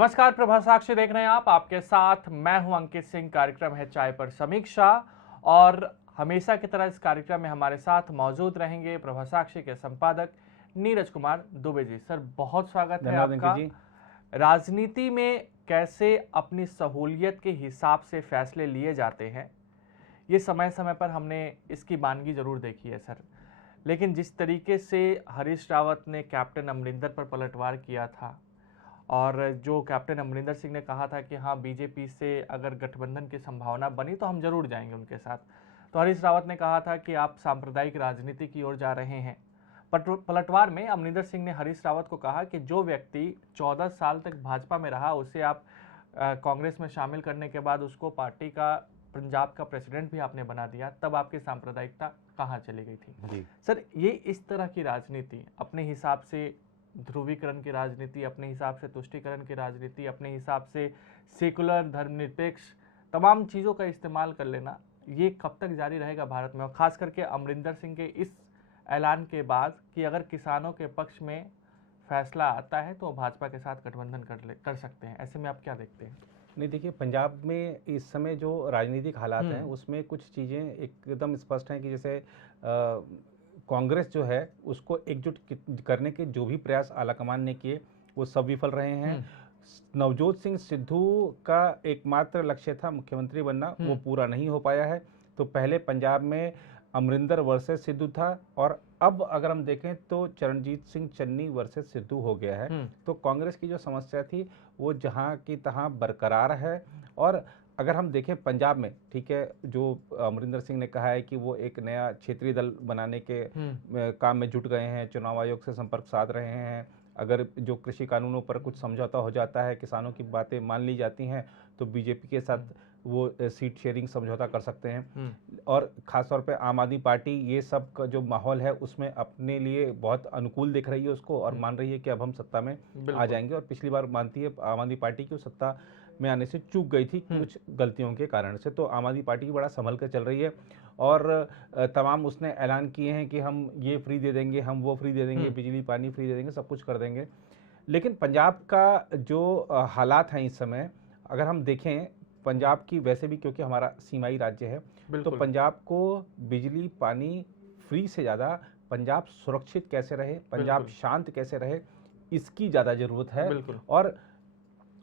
नमस्कार, प्रभा साक्षी देख रहे हैं आप। आपके साथ मैं हूं अंकित सिंह। कार्यक्रम है चाय पर समीक्षा और हमेशा की तरह इस कार्यक्रम में हमारे साथ मौजूद रहेंगे प्रभा साक्षी के संपादक नीरज कुमार दुबे जी। सर, बहुत स्वागत है धन्यवाद आपका। अंकित जी। राजनीति में कैसे अपनी सहूलियत के हिसाब से फैसले लिए जाते हैं, ये समय समय पर हमने इसकी मानगी जरूर देखी है सर। लेकिन जिस तरीके से हरीश रावत ने कैप्टन अमरिंदर पर पलटवार किया था और जो कैप्टन अमरिंदर सिंह ने कहा था कि हाँ, बीजेपी से अगर गठबंधन की संभावना बनी तो हम जरूर जाएंगे उनके साथ, तो हरीश रावत ने कहा था कि आप सांप्रदायिक राजनीति की ओर जा रहे हैं। पलटवार में अमरिंदर सिंह ने हरीश रावत को कहा कि जो व्यक्ति 14 साल तक भाजपा में रहा, उसे आप कांग्रेस में शामिल करने के बाद उसको पार्टी का पंजाब का प्रेसिडेंट भी आपने बना दिया, तब आपकी सांप्रदायिकता कहाँ चली गई थी? जी। सर, ये इस तरह की राजनीति, अपने हिसाब से ध्रुवीकरण की राजनीति, अपने हिसाब से तुष्टीकरण की राजनीति, अपने हिसाब से सेकुलर धर्मनिरपेक्ष तमाम चीज़ों का इस्तेमाल कर लेना, ये कब तक जारी रहेगा भारत में? और ख़ास करके अमरिंदर सिंह के इस ऐलान के बाद कि अगर किसानों के पक्ष में फैसला आता है तो भाजपा के साथ गठबंधन कर सकते हैं, ऐसे में आप क्या देखते हैं? नहीं, देखिए, पंजाब में इस समय जो राजनीतिक हालात हैं उसमें कुछ चीज़ें एकदम स्पष्ट हैं कि जैसे कांग्रेस जो है उसको एकजुट करने के जो भी प्रयास आलाकमान ने किए वो सब विफल रहे हैं। नवजोत सिंह सिद्धू का एकमात्र लक्ष्य था मुख्यमंत्री बनना, वो पूरा नहीं हो पाया है। तो पहले पंजाब में अमरिंदर वर्सेस सिद्धू था और अब अगर हम देखें तो चरणजीत सिंह चन्नी वर्सेस सिद्धू हो गया है। तो कांग्रेस की जो समस्या थी वो जहां की तहां बरकरार है। और अगर हम देखें पंजाब में, ठीक है, जो अमरिंदर सिंह ने कहा है कि वो एक नया क्षेत्रीय दल बनाने के काम में जुट गए हैं, चुनाव आयोग से संपर्क साध रहे हैं। अगर जो कृषि कानूनों पर कुछ समझौता हो जाता है, किसानों की बातें मान ली जाती हैं, तो बीजेपी के साथ वो सीट शेयरिंग समझौता कर सकते हैं। और ख़ासतौर पे आम आदमी पार्टी ये सब का जो माहौल है उसमें अपने लिए बहुत अनुकूल दिख रही है उसको, और मान रही है कि अब हम सत्ता में आ जाएंगे। और पिछली बार मानती है आम आदमी पार्टी की सत्ता में आने से चूक गई थी कुछ गलतियों के कारण से। तो आम आदमी पार्टी बड़ा संभल कर चल रही है और तमाम उसने ऐलान किए हैं कि हम ये फ्री दे देंगे, हम वो फ्री दे देंगे, बिजली पानी फ्री दे देंगे, सब कुछ कर देंगे। लेकिन पंजाब का जो हालात हैं इस समय, अगर हम देखें पंजाब की, वैसे भी क्योंकि हमारा सीमाई राज्य है, तो पंजाब को बिजली पानी फ्री से ज़्यादा पंजाब सुरक्षित कैसे रहे, पंजाब शांत कैसे रहे, इसकी ज़्यादा ज़रूरत है। और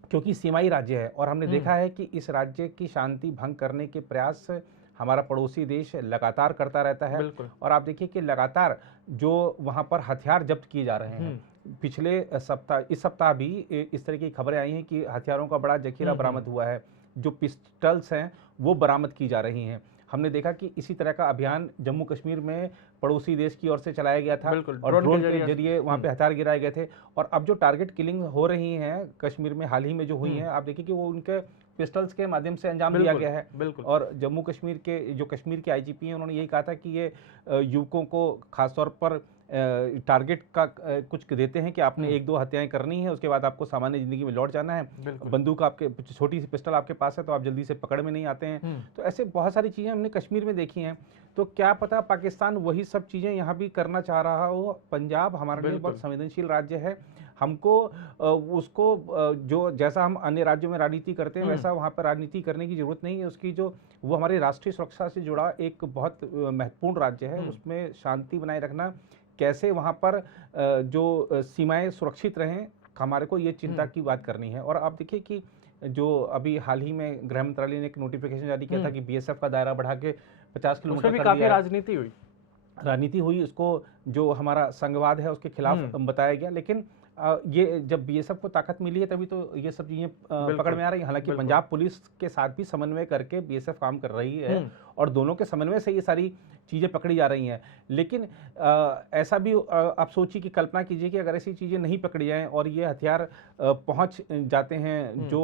क्योंकि सीमाई राज्य है और हमने देखा है कि इस राज्य की शांति भंग करने के प्रयास हमारा पड़ोसी देश लगातार करता रहता है। और आप देखिए कि लगातार जो वहाँ पर हथियार जब्त किए जा रहे हैं, पिछले सप्ताह, इस सप्ताह भी इस तरह की खबरें आई हैं कि हथियारों का बड़ा जखीरा बरामद हुआ है, जो पिस्टल्स हैं वो बरामद की जा रही हैं। हमने देखा कि इसी तरह का अभियान जम्मू कश्मीर में पड़ोसी देश की ओर से चलाया गया था और ड्रोन के जरिए वहाँ पे हथियार गिराए गए थे। और अब जो टारगेट किलिंग हो रही हैं कश्मीर में हाल ही में जो हुई हैं, आप देखिए कि वो उनके पिस्टल्स के माध्यम से अंजाम दिया गया है। और जम्मू कश्मीर के जो कश्मीर के आईजीपी हैं उन्होंने यही कहा था कि ये युवकों को खासतौर पर टारगेट का कुछ देते हैं कि आपने एक दो हत्याएं करनी है, उसके बाद आपको सामान्य जिंदगी में लौट जाना है। बंदूक आपके, छोटी सी पिस्टल आपके पास है तो आप जल्दी से पकड़ में नहीं आते हैं। तो ऐसे बहुत सारी चीज़ें हमने कश्मीर में देखी हैं। तो क्या पता पाकिस्तान वही सब चीज़ें यहाँ भी करना चाह रहा हो। पंजाब हमारे लिए बहुत संवेदनशील राज्य है। हमको उसको जो जैसा हम अन्य राज्यों में राजनीति करते हैं वैसा वहाँ पर राजनीति करने की जरूरत नहीं है। उसकी जो वो हमारी राष्ट्रीय सुरक्षा से जुड़ा एक बहुत महत्वपूर्ण राज्य है, उसमें शांति बनाए रखना, कैसे वहाँ पर जो सीमाएं सुरक्षित रहें, हमारे को ये चिंता की बात करनी है। और आप देखिए कि जो अभी हाल ही में गृह मंत्रालय ने एक नोटिफिकेशन जारी किया था कि बीएसएफ का दायरा बढ़ा के 50 किलोमीटर कर दिया। राजनीति हुई, उसको जो हमारा संघवाद है उसके खिलाफ बताया गया। लेकिन ये जब बीएसएफ को ताकत मिली है तभी तो ये सब चीज़ें पकड़ में आ रही हैं। हालांकि पंजाब पुलिस के साथ भी समन्वय करके बीएसएफ काम कर रही है और दोनों के समन्वय से ये सारी चीज़ें पकड़ी जा रही हैं। लेकिन ऐसा भी आप सोचिए कि कल्पना कीजिए कि अगर ऐसी चीज़ें नहीं पकड़ी जाएँ और ये हथियार पहुंच जाते हैं जो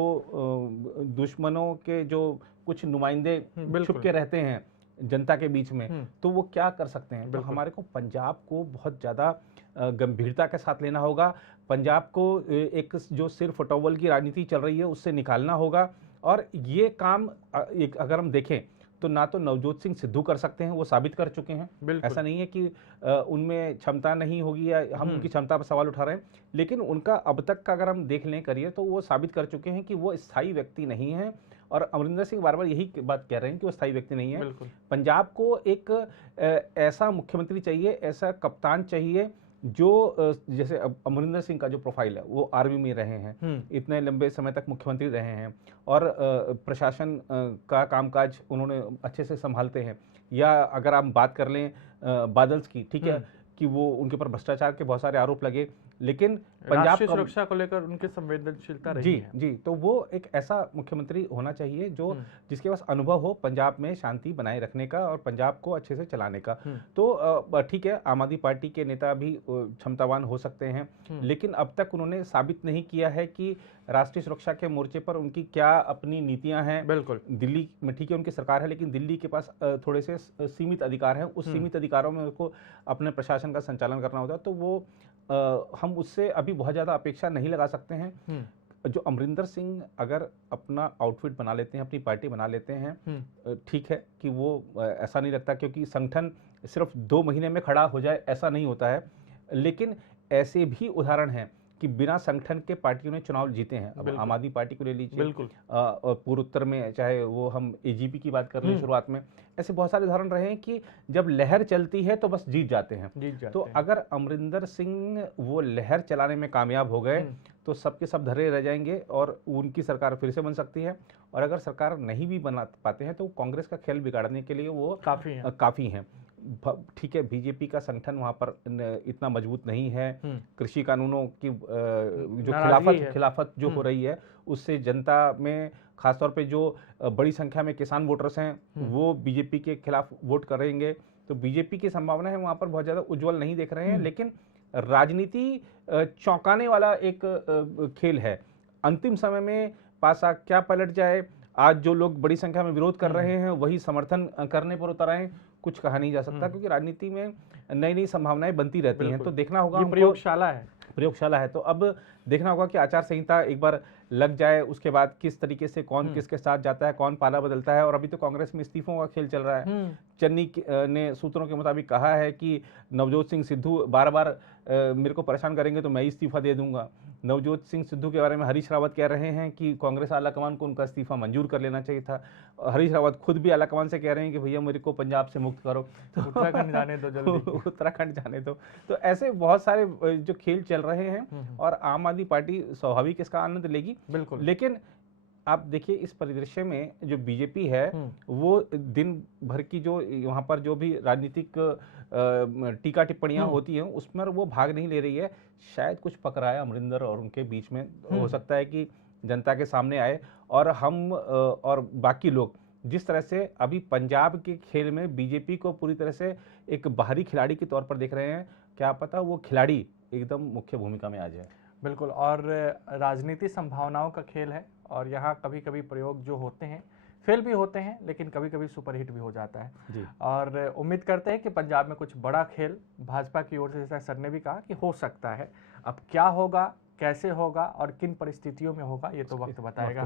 दुश्मनों के जो कुछ नुमाइंदे छुप के रहते हैं जनता के बीच में, तो वो क्या कर सकते हैं। तो हमारे को पंजाब को बहुत ज़्यादा गंभीरता के साथ लेना होगा। पंजाब को एक जो सिर फटोवल की राजनीति चल रही है उससे निकालना होगा। और ये काम अगर हम देखें तो ना तो नवजोत सिंह सिद्धू कर सकते हैं, वो साबित कर चुके हैं। बिल्कुल। ऐसा नहीं है कि उनमें क्षमता नहीं होगी या हम उनकी क्षमता पर सवाल उठा रहे हैं, लेकिन उनका अब तक का अगर हम देख लें करियर, तो वो साबित कर चुके हैं कि वो स्थायी व्यक्ति नहीं है। और अमरिंदर सिंह बार बार यही बात कह रहे हैं कि वो स्थायी व्यक्ति नहीं है। बिल्कुल। पंजाब को एक ऐसा मुख्यमंत्री चाहिए, ऐसा कप्तान चाहिए जो जैसे अब अमरिंदर सिंह का जो प्रोफाइल है, वो आर्मी में रहे हैं, इतने लंबे समय तक मुख्यमंत्री रहे हैं और प्रशासन का कामकाज उन्होंने अच्छे से संभालते हैं। या अगर आप बात कर लें बादल्स की, ठीक है, कि वो उनके ऊपर भ्रष्टाचार के बहुत सारे आरोप लगे, लेकिन पंजाब राष्ट्रीय सुरक्षा को लेकर उनकी संवेदनशीलता रही है। जी, तो वो एक ऐसा मुख्यमंत्री होना चाहिए जो जिसके पास अनुभव हो पंजाब में शांति बनाए रखने का और पंजाब को अच्छे से चलाने का। तो ठीक है, आम आदमी पार्टी के नेता भी क्षमतावान हो सकते हैं, लेकिन अब तक उन्होंने साबित नहीं किया है कि राष्ट्रीय सुरक्षा के मोर्चे पर उनकी क्या अपनी नीतियां हैं। बिल्कुल। दिल्ली में ठीक है उनकी सरकार है, लेकिन दिल्ली के पास थोड़े से सीमित अधिकार हैं। उस सीमित अधिकारों में उनको अपने प्रशासन का संचालन करना होता है, तो वो हम उससे अभी बहुत ज़्यादा अपेक्षा नहीं लगा सकते हैं। जो अमरिंदर सिंह अगर अपना आउटफिट बना लेते हैं, अपनी पार्टी बना लेते हैं, ठीक है कि वो ऐसा नहीं लगता, क्योंकि संगठन सिर्फ 2 महीने में खड़ा हो जाए ऐसा नहीं होता है। लेकिन ऐसे भी उदाहरण हैं कि बिना संगठन के पार्टियों ने चुनाव जीते हैं। अब आम आदमी पार्टी को ले लीजिए, बिल्कुल। पूर्वोत्तर में चाहे वो हम एजीपी की बात कर लें शुरुआत में, ऐसे बहुत सारे उदाहरण रहे हैं कि जब लहर चलती है तो बस जीत जाते हैं। तो अगर अमरिंदर सिंह वो लहर चलाने में कामयाब हो गए तो सबके सब धरे रह जाएंगे और उनकी सरकार फिर से बन सकती है। और अगर सरकार नहीं भी बना पाते हैं तो कांग्रेस का खेल बिगाड़ने के लिए वो काफ़ी हैं। ठीक है, बीजेपी का संगठन वहाँ पर इतना मजबूत नहीं है। कृषि कानूनों की जो खिलाफत जो हो रही है, उससे जनता में खासतौर पे जो बड़ी संख्या में किसान वोटर्स हैं वो बीजेपी के खिलाफ वोट करेंगे। तो बीजेपी की संभावना है वहाँ पर बहुत ज़्यादा उज्जवल नहीं देख रहे हैं। लेकिन राजनीति चौंकाने वाला एक खेल है। अंतिम समय में पासा क्या पलट जाए, आज जो लोग बड़ी संख्या में विरोध कर रहे हैं वही समर्थन करने पर उतर आए, कुछ कहा नहीं जा सकता, क्योंकि राजनीति में नई नई संभावनाएं बनती रहती हैं। तो देखना होगा, ये प्रयोगशाला है। तो अब देखना होगा कि आचार संहिता एक बार लग जाए, उसके बाद किस तरीके से कौन किसके साथ जाता है, कौन पाला बदलता है। और अभी तो कांग्रेस में इस्तीफों का खेल चल रहा है। चन्नी ने सूत्रों के मुताबिक कहा है कि नवजोत सिंह सिद्धू बार बार मेरे को परेशान करेंगे तो मैं इस्तीफा दे दूंगा। नवजोत सिंह सिद्धू के बारे में हरीश रावत कह रहे हैं कि कांग्रेस आलाकमान को उनका इस्तीफा मंजूर कर लेना चाहिए था। हरीश रावत खुद भी आलाकमान से कह रहे हैं कि भैया मेरे को पंजाब से मुक्त करो, तो उत्तराखंड जाने दो जल्दी। उत्तराखंड जाने दो। तो ऐसे बहुत सारे जो खेल चल रहे हैं और आम आदमी पार्टी स्वाभाविक इसका आनंद लेगी। बिल्कुल। लेकिन आप देखिए इस परिदृश्य में जो बीजेपी है वो दिन भर की जो वहाँ पर जो भी राजनीतिक टीका टिप्पणियां होती हैं उसमें वो भाग नहीं ले रही है। शायद कुछ पकड़ाया अमरिंदर और उनके बीच में हो सकता है कि जनता के सामने आए और हम और बाकी लोग जिस तरह से अभी पंजाब के खेल में बीजेपी को पूरी तरह से एक बाहरी खिलाड़ी के तौर पर देख रहे हैं, क्या पता वो खिलाड़ी एकदम मुख्य भूमिका में आ जाए। बिल्कुल। और राजनीति संभावनाओं का खेल है और यहाँ कभी कभी प्रयोग जो होते हैं फेल भी होते हैं, लेकिन कभी कभी सुपरहिट भी हो जाता है जी। और उम्मीद करते हैं कि पंजाब में कुछ बड़ा खेल भाजपा की ओर से, जैसा सर ने भी कहा, कि हो सकता है। अब क्या होगा, कैसे होगा और किन परिस्थितियों में होगा ये तो वक्त बताएगा।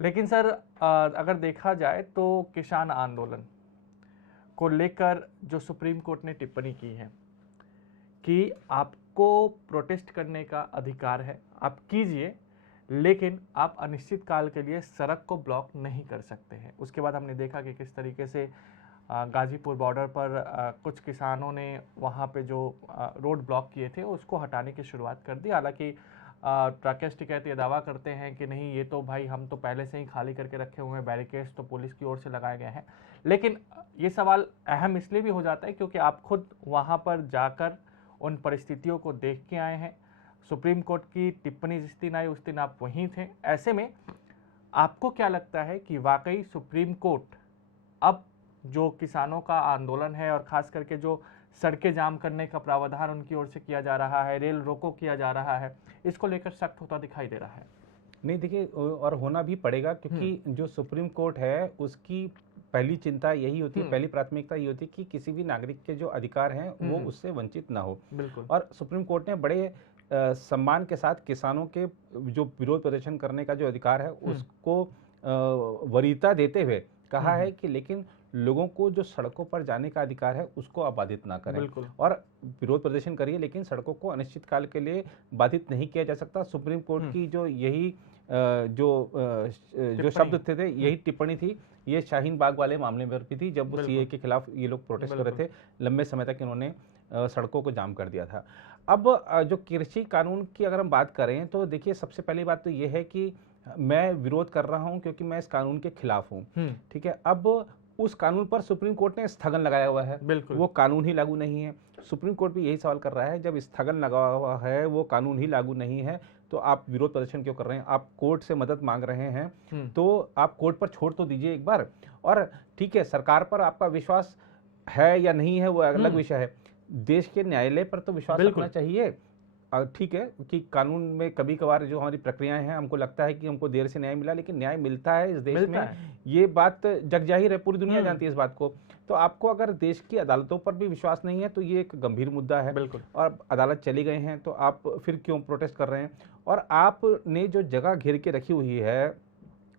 लेकिन सर अगर देखा जाए तो किसान आंदोलन को लेकर जो सुप्रीम कोर्ट ने टिप्पणी की है कि आपको प्रोटेस्ट करने का अधिकार है, आप कीजिए, लेकिन आप अनिश्चित काल के लिए सड़क को ब्लॉक नहीं कर सकते हैं। उसके बाद हमने देखा कि किस तरीके से गाजीपुर बॉर्डर पर कुछ किसानों ने वहाँ पे जो रोड ब्लॉक किए थे उसको हटाने की शुरुआत कर दी। हालांकि राकेश टिकैत ये दावा करते हैं कि नहीं, ये तो भाई हम तो पहले से ही खाली करके रखे हुए हैं, बैरिकेड्स तो पुलिस की ओर से लगाए गए हैं। लेकिन ये सवाल अहम इसलिए भी हो जाता है क्योंकि आप खुद वहाँ पर जाकर उन परिस्थितियों को देख के आए हैं। सुप्रीम कोर्ट की टिप्पणी जिस दिन आई उस दिन आप वहीं थे। ऐसे में आपको क्या लगता है कि वाकई सुप्रीम कोर्ट अब जो किसानों का आंदोलन है और खास करके जो सड़कें जाम करने का प्रावधान उनकी ओर से किया जा रहा है, रेल रोको किया जा रहा है, इसको लेकर सख्त होता दिखाई दे रहा है? नहीं, देखिए, और होना भी पड़ेगा, क्योंकि जो सुप्रीम कोर्ट है उसकी पहली चिंता यही होती है, पहली प्राथमिकता ये होती है कि किसी भी नागरिक के जो अधिकार हैं वो उससे वंचित ना हो। बिल्कुल। और सुप्रीम कोर्ट ने बड़े सम्मान के साथ किसानों के जो विरोध प्रदर्शन करने का जो अधिकार है उसको वरीयता देते हुए कहा है कि लेकिन लोगों को जो सड़कों पर जाने का अधिकार है उसको आप बाधित ना करें बिल्कुल। और विरोध प्रदर्शन करिए, लेकिन सड़कों को अनिश्चित काल के लिए बाधित नहीं किया जा सकता। सुप्रीम कोर्ट की जो यही जो शब्द थे यही टिप्पणी थी, ये शाहीन बाग वाले मामले में भी थी, जब वो सीए के खिलाफ ये लोग प्रोटेस्ट कर रहे थे, लंबे समय तक इन्होंने सड़कों को जाम कर दिया था। अब जो कृषि कानून की अगर हम बात करें तो देखिए, सबसे पहली बात तो ये है कि मैं विरोध कर रहा हूं क्योंकि मैं इस कानून के खिलाफ हूं, ठीक है। अब उस कानून पर सुप्रीम कोर्ट ने स्थगन लगाया हुआ है, वो कानून ही लागू नहीं है। सुप्रीम कोर्ट भी यही सवाल कर रहा है, जब स्थगन लगा हुआ है, वो कानून ही लागू नहीं है, तो आप विरोध प्रदर्शन क्यों कर रहे हैं? आप कोर्ट से मदद मांग रहे हैं तो आप कोर्ट पर छोड़ तो दीजिए एक बार। और ठीक है, सरकार पर आपका विश्वास है या नहीं है वो अलग विषय है, देश के न्यायालय पर तो विश्वास रखना चाहिए। ठीक है कि कानून में कभी कभार जो हमारी प्रक्रियाएं हैं, हमको लगता है कि हमको देर से न्याय मिला, लेकिन न्याय मिलता है इस देश में, ये बात जग जाहिर है, पूरी दुनिया जानती है इस बात को। तो आपको अगर देश की अदालतों पर भी विश्वास नहीं है तो ये एक गंभीर मुद्दा है, और अदालत चली गए हैं तो आप फिर क्यों प्रोटेस्ट कर रहे हैं? और आपने जो जगह घेर के रखी हुई है,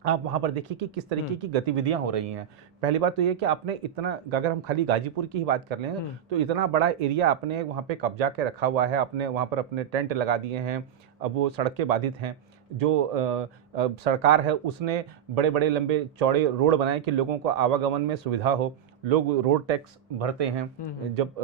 आप वहाँ पर देखिए कि किस तरीके की गतिविधियां हो रही हैं। पहली बात तो ये कि आपने इतना, अगर हम खाली गाजीपुर की ही बात कर लें तो इतना बड़ा एरिया आपने वहाँ पे कब्जा के रखा हुआ है, आपने वहाँ पर अपने टेंट लगा दिए हैं, अब वो सड़कें बाधित हैं। जो सरकार है उसने बड़े बड़े लंबे चौड़े रोड बनाए कि लोगों को आवागमन में सुविधा हो, लोग रोड टैक्स भरते हैं जब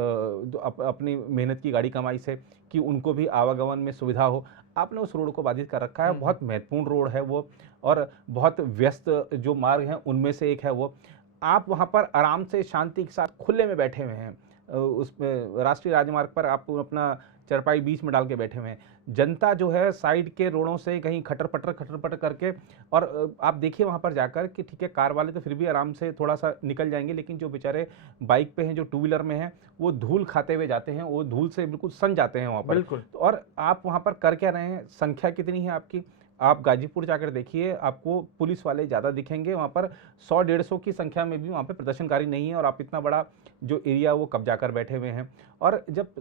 अपनी मेहनत की गाड़ी कमाई से, कि उनको भी आवागमन में सुविधा हो। आपने उस रोड को बाधित कर रखा है, बहुत महत्वपूर्ण रोड है वो, और बहुत व्यस्त जो मार्ग हैं उनमें से एक है वो। आप वहाँ पर आराम से शांति के साथ खुले में बैठे हुए हैं, उसमें राष्ट्रीय राजमार्ग पर आप अपना चरपाई बीच में डाल के बैठे हुए हैं। जनता जो है साइड के रोडों से कहीं खटर पटर करके, और आप देखिए वहाँ पर जाकर कि ठीक है, कार वाले तो फिर भी आराम से थोड़ा सा निकल जाएंगे, लेकिन जो बेचारे बाइक पे हैं, जो टू व्हीलर में हैं, वो धूल खाते हुए जाते हैं, वो धूल से बिल्कुल सन जाते हैं वहाँ पर। और आप वहाँ पर कर क्या रहे हैं? संख्या कितनी है आपकी? आप गाजीपुर जाकर देखिए, आपको पुलिस वाले ज़्यादा दिखेंगे, वहाँ पर 100-150 की संख्या में भी वहाँ पे प्रदर्शनकारी नहीं है, और आप इतना बड़ा जो एरिया वो कब्जा कर बैठे हुए हैं। और जब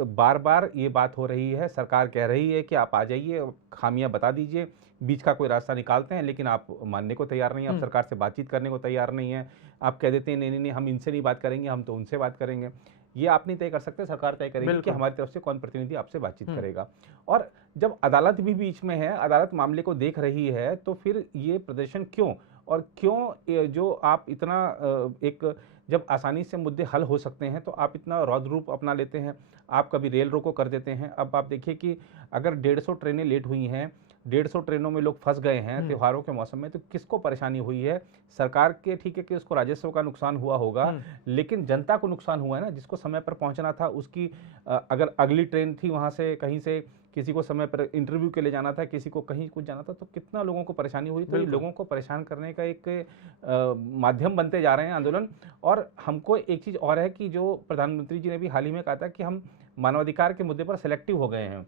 बार बार ये बात हो रही है, सरकार कह रही है कि आप आ जाइए, खामियां बता दीजिए, बीच का कोई रास्ता निकालते हैं, लेकिन आप मानने को तैयार नहीं है, आप सरकार से बातचीत करने को तैयार नहीं है। आप कह देते हैं नहीं नहीं नहीं, हम इनसे नहीं बात करेंगे, हम तो उनसे बात करेंगे। ये आप नहीं तय कर सकते, सरकार तय करेगी कि हमारी तरफ से कौन प्रतिनिधि आपसे बातचीत करेगा। और जब अदालत भी बीच में है, अदालत मामले को देख रही है, तो फिर ये प्रदर्शन क्यों? और क्यों जो आप इतना एक, जब आसानी से मुद्दे हल हो सकते हैं तो आप इतना रौद्र रूप अपना लेते हैं। आप कभी रेल रोको कर देते हैं। अब आप देखिए कि अगर 150 ट्रेनें लेट हुई हैं, 150 ट्रेनों में लोग फंस गए हैं त्योहारों के मौसम में, तो किसको परेशानी हुई है? सरकार के, ठीक है कि उसको राजस्व का नुकसान हुआ होगा, लेकिन जनता को नुकसान हुआ है ना, जिसको समय पर पहुंचना था उसकी, अगर अगली ट्रेन थी वहां से कहीं से किसी को समय पर इंटरव्यू के लिए जाना था, किसी को कहीं कुछ जाना था, तो कितना लोगों को परेशानी हुई। तो ये लोगों को परेशान करने का एक माध्यम बनते जा रहे हैं आंदोलन। और हमको एक चीज़ और है कि जो प्रधानमंत्री जी ने भी हाल ही में कहा था कि हम मानवाधिकार के मुद्दे पर सेलेक्टिव हो गए हैं।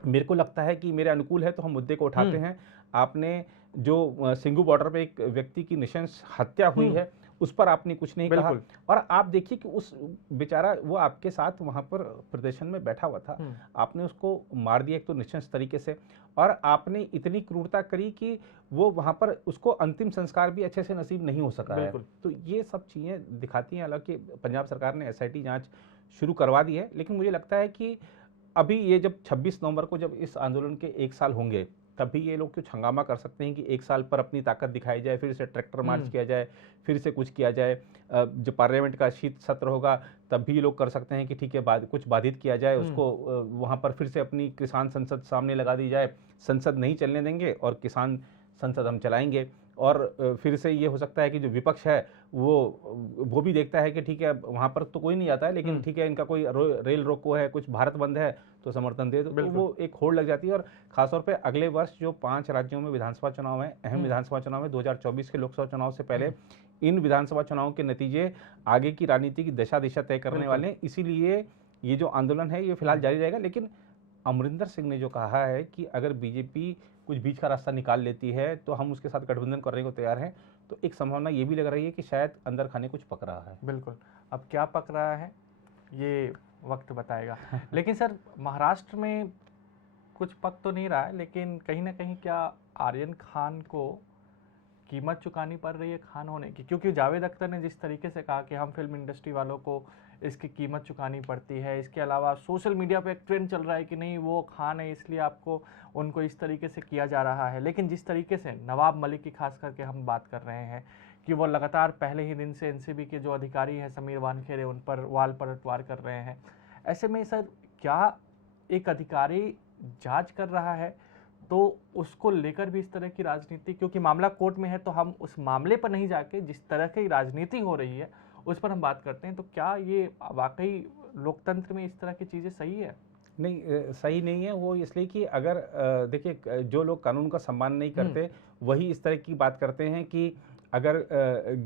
मेरे को लगता है कि मेरे अनुकूल है तो हम मुद्दे को उठाते हैं। आपने जो सिंघू बॉर्डर पे एक व्यक्ति की नृशंस हत्या हुई है, उस पर आपने कुछ नहीं कहा। और आप देखिए कि उस बेचारा, वो आपके साथ वहां पर प्रदर्शन में बैठा हुआ था, आपने उसको मार दिया एक तो नृशंस तरीके से, और आपने इतनी क्रूरता करी कि वो वहां पर उसको अंतिम संस्कार भी अच्छे से नसीब नहीं हो सका है। तो ये सब चीजें दिखाती हैं। हालांकि पंजाब सरकार ने एसआईटी जांच शुरू करवा दी है, लेकिन मुझे लगता है कि अभी ये जब 26 नवंबर को जब इस आंदोलन के 1 साल होंगे, तभी ये लोग कुछ हंगामा कर सकते हैं कि 1 साल पर अपनी ताकत दिखाई जाए, फिर से ट्रैक्टर मार्च किया जाए, फिर से कुछ किया जाए। जो पार्लियामेंट का शीत सत्र होगा तब भी ये लोग कर सकते हैं कि ठीक है, कुछ बाधित किया जाए उसको, वहाँ पर फिर से अपनी किसान संसद सामने लगा दी जाए। संसद नहीं चलने देंगे और किसान संसद हम चलाएंगे। और फिर से ये हो सकता है कि जो विपक्ष है वो भी देखता है कि ठीक है, वहाँ पर तो कोई नहीं आता है, लेकिन ठीक है, इनका कोई रेल रोको है, कुछ भारत बंद है, तो समर्थन दे दो। तो वो एक होड़ लग जाती है। और खासतौर पे अगले वर्ष जो 5 राज्यों में विधानसभा चुनाव है, अहम विधानसभा चुनाव है, 2024 के लोकसभा चुनाव से पहले इन विधानसभा चुनाव के नतीजे आगे की राजनीति की दिशा तय करने वाले हैं। इसीलिए ये जो आंदोलन है ये फिलहाल जारी रहेगा। लेकिन अमरिंदर सिंह ने जो कहा है कि अगर बीजेपी कुछ बीच का रास्ता निकाल लेती है तो हम उसके साथ गठबंधन करने को तैयार हैं, तो एक संभावना ये भी लग रही है कि शायद अंदर खाने कुछ पक रहा है। बिल्कुल, अब क्या पक रहा है ये वक्त बताएगा। लेकिन सर, महाराष्ट्र में कुछ पक तो नहीं रहा है, लेकिन कहीं ना कहीं क्या आर्यन खान को कीमत चुकानी पड़ रही है खान होने की? क्योंकि जावेद अख्तर ने जिस तरीके से कहा कि हम फिल्म इंडस्ट्री वालों को इसकी कीमत चुकानी पड़ती है, इसके अलावा सोशल मीडिया पे एक ट्रेंड चल रहा है कि नहीं वो खान है इसलिए आपको उनको इस तरीके से किया जा रहा है। लेकिन जिस तरीके से नवाब मलिक की खास करके हम बात कर रहे हैं कि वो लगातार पहले ही दिन से एनसीबी के जो अधिकारी हैं समीर वानखेड़े उन पर वाल पलटवार कर रहे हैं, ऐसे में सर क्या एक अधिकारी जांच कर रहा है तो उसको लेकर भी इस तरह की राजनीति, क्योंकि मामला कोर्ट में है तो हम उस मामले पर नहीं जाके जिस तरह की राजनीति हो रही है उस पर हम बात करते हैं, तो क्या ये वाकई लोकतंत्र में इस तरह की चीज़ें सही है? नहीं, सही नहीं है वो, इसलिए कि अगर देखिए जो लोग कानून का सम्मान नहीं करते वही इस तरह की बात करते हैं कि अगर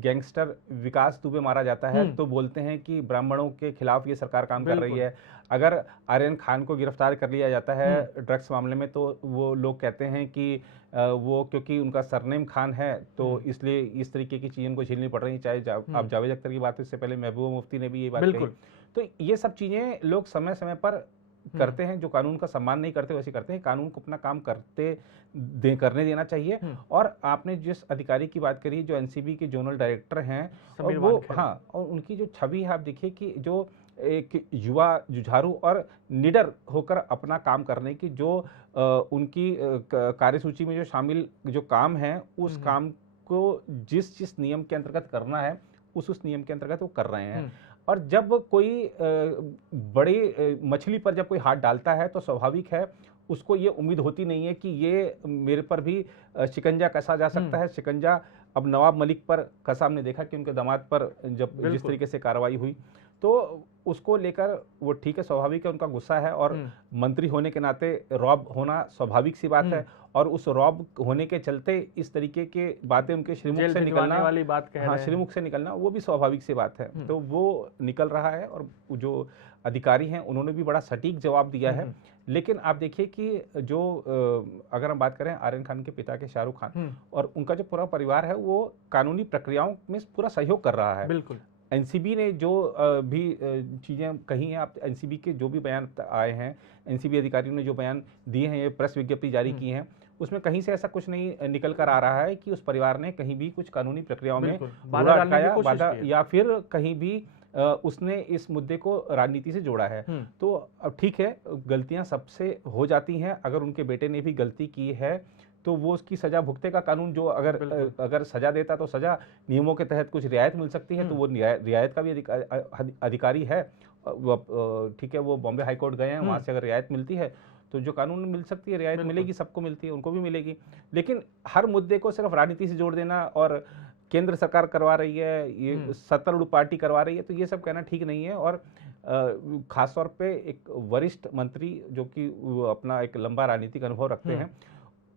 गैंगस्टर विकास दुबे मारा जाता है तो बोलते हैं कि ब्राह्मणों के खिलाफ ये सरकार काम कर रही है। अगर आर्यन खान को गिरफ्तार कर लिया जाता है ड्रग्स मामले में तो वो लोग कहते हैं कि वो क्योंकि उनका सरनेम खान है तो इसलिए इस तरीके की चीज़ें उनको झेलनी पड़ रही हैं। चाहे आप जावेद अख्तर की बात, इससे पहले महबूबा मुफ्ती ने भी ये बात कही। तो ये सब चीज़ें लोग समय समय पर करते हैं, जो कानून का सम्मान नहीं करते वैसे करते हैं। कानून को अपना काम करने देना चाहिए। और आपने जिस अधिकारी की बात करी जो एनसीबी के जोनल डायरेक्टर हैं, और वो और उनकी जो छवि है आप देखिए कि जो एक युवा जुझारू और निडर होकर अपना काम करने की जो उनकी कार्यसूची में जो शामिल जो काम है उस काम को जिस नियम के अंतर्गत करना है उस नियम के अंतर्गत वो कर रहे हैं। और जब कोई बड़ी मछली पर जब कोई हाथ डालता है तो स्वाभाविक है उसको ये उम्मीद होती नहीं है कि ये मेरे पर भी शिकंजा कसा जा सकता है। शिकंजा अब नवाब मलिक पर कसा, हमने देखा कि उनके दामाद पर जब जिस तरीके से कार्रवाई हुई तो उसको लेकर वो ठीक है, स्वाभाविक है, उनका गुस्सा है। और मंत्री होने के नाते रौब होना स्वाभाविक सी बात है। और उस रौब होने के चलते इस तरीके के बातें उनके श्रीमुख से निकलना वाली बात कह रहे हैं, श्रीमुख से निकलना वो भी स्वाभाविक सी बात है। तो वो निकल रहा है और जो अधिकारी हैं उन्होंने भी बड़ा सटीक जवाब दिया है। लेकिन आप देखिए कि जो अगर हम बात करें आर्यन खान के पिता के शाहरुख खान और उनका जो पूरा परिवार है वो कानूनी प्रक्रियाओं में पूरा सहयोग कर रहा है। बिल्कुल। एनसीबी ने जो भी चीज़ें कही हैं, आप एनसीबी के जो भी बयान आए हैं, एनसीबी अधिकारियों ने जो बयान दिए हैं, ये प्रेस विज्ञप्ति जारी की हैं, उसमें कहीं से ऐसा कुछ नहीं निकल कर आ रहा है कि उस परिवार ने कहीं भी कुछ कानूनी प्रक्रियाओं में बाधा या फिर कहीं भी उसने इस मुद्दे को राजनीति से जोड़ा है। तो अब ठीक है, गलतियां सबसे हो जाती हैं। अगर उनके बेटे ने भी गलती की है तो वो उसकी सजा भुगतेगा। कानून जो अगर सजा देता तो सजा नियमों के तहत कुछ रियायत मिल सकती है तो वो रियायत का भी अधिकारी है। ठीक है, वो बॉम्बे हाई कोर्ट गए हैं, वहाँ से अगर रियायत मिलती है तो जो कानून में मिल सकती है रियायत मिलेगी, सबको मिलती है, उनको भी मिलेगी। लेकिन हर मुद्दे को सिर्फ राजनीति से जोड़ देना और केंद्र सरकार करवा रही है, ये सत्तारूढ़ पार्टी करवा रही है, तो ये सब कहना ठीक नहीं है। और खासतौर पे एक वरिष्ठ मंत्री जो कि अपना एक लंबा राजनीतिक अनुभव रखते हैं,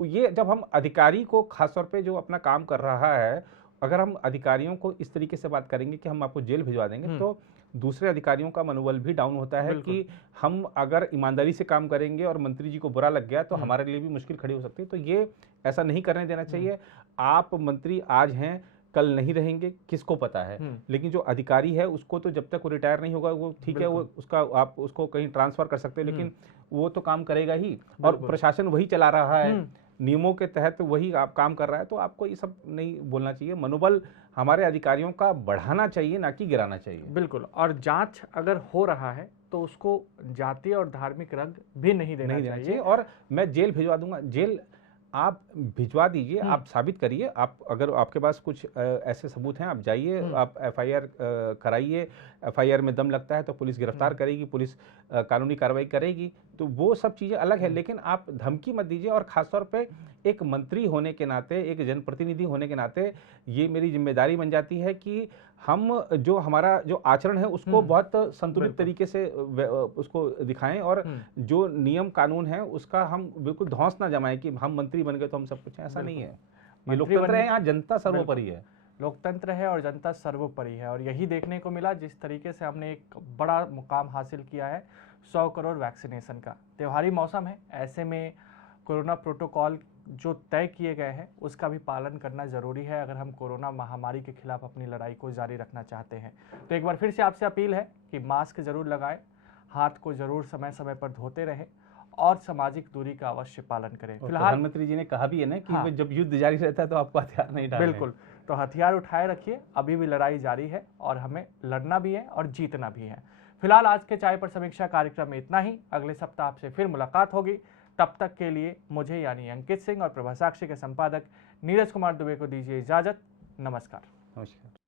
ये जब हम अधिकारी को खासतौर पे जो अपना काम कर रहा है, अगर हम अधिकारियों को इस तरीके से बात करेंगे कि हम आपको जेल भिजवा देंगे तो दूसरे अधिकारियों का मनोबल भी डाउन होता है कि हम अगर ईमानदारी से काम करेंगे और मंत्री जी को बुरा लग गया तो हमारे लिए भी मुश्किल खड़ी हो सकती है। तो ये ऐसा नहीं करने देना चाहिए। आप मंत्री आज हैं, कल नहीं रहेंगे, किसको पता है। लेकिन जो अधिकारी है उसको तो जब तक वो रिटायर नहीं होगा वो ठीक है, वो उसका आप उसको कहीं ट्रांसफर कर सकते हैं, लेकिन वो तो काम करेगा ही। और प्रशासन वही चला रहा है, नियमों के तहत वही आप काम कर रहा है, तो आपको ये सब नहीं बोलना चाहिए। मनोबल हमारे अधिकारियों का बढ़ाना चाहिए, ना कि गिराना चाहिए। बिल्कुल। और जांच अगर हो रहा है तो उसको जातीय और धार्मिक रंग भी नहीं देना चाहिए। और मैं जेल भिजवा दूंगा, जेल आप भिजवा दीजिए, आप साबित करिए। आप अगर आपके पास कुछ ऐसे सबूत हैं, आप जाइए, आप एफआईआर कराइए। एफआईआर में दम लगता है तो पुलिस गिरफ्तार करेगी, पुलिस कानूनी कार्रवाई करेगी, तो वो सब चीज़ें अलग है। लेकिन आप धमकी मत दीजिए। और ख़ासतौर पे एक मंत्री होने के नाते, एक जनप्रतिनिधि होने के नाते ये मेरी जिम्मेदारी बन जाती है कि हम जो हमारा जो आचरण है उसको बहुत संतुलित तरीके से उसको दिखाएं और जो नियम कानून है उसका हम बिल्कुल ध्वंस ना जमाएं कि हम मंत्री बन गए तो हम सब कुछ हैं। ऐसा नहीं है। ये लोकतंत्र है, यहाँ जनता सर्वोपरि है। लोकतंत्र है और जनता सर्वोपरि है। और यही देखने को मिला जिस तरीके से हमने एक बड़ा मुकाम हासिल किया है 100 करोड़ वैक्सीनेशन का। त्योहारी मौसम है, ऐसे में कोरोना प्रोटोकॉल जो तय किए गए हैं उसका भी पालन करना ज़रूरी है अगर हम कोरोना महामारी के खिलाफ अपनी लड़ाई को जारी रखना चाहते हैं। तो एक बार फिर से आपसे अपील है कि मास्क ज़रूर लगाएं, हाथ को ज़रूर समय समय पर धोते रहें और सामाजिक दूरी का अवश्य पालन करें। और फिलहाल प्रधानमंत्री जी ने कहा भी है ना कि हाँ। वो जब युद्ध जारी रहता है तो आपको हथियार नहीं डालने हैं। बिल्कुल, तो हथियार उठाए रखिए, अभी भी लड़ाई जारी है और हमें लड़ना भी है और जीतना भी है। फिलहाल आज के चाय पर समीक्षा कार्यक्रम में इतना ही। अगले सप्ताह आपसे फिर मुलाकात होगी। तब तक के लिए मुझे यानी अंकित सिंह और प्रभा साक्षी के संपादक नीरज कुमार दुबे को दीजिए इजाजत। नमस्कार। नमस्कार।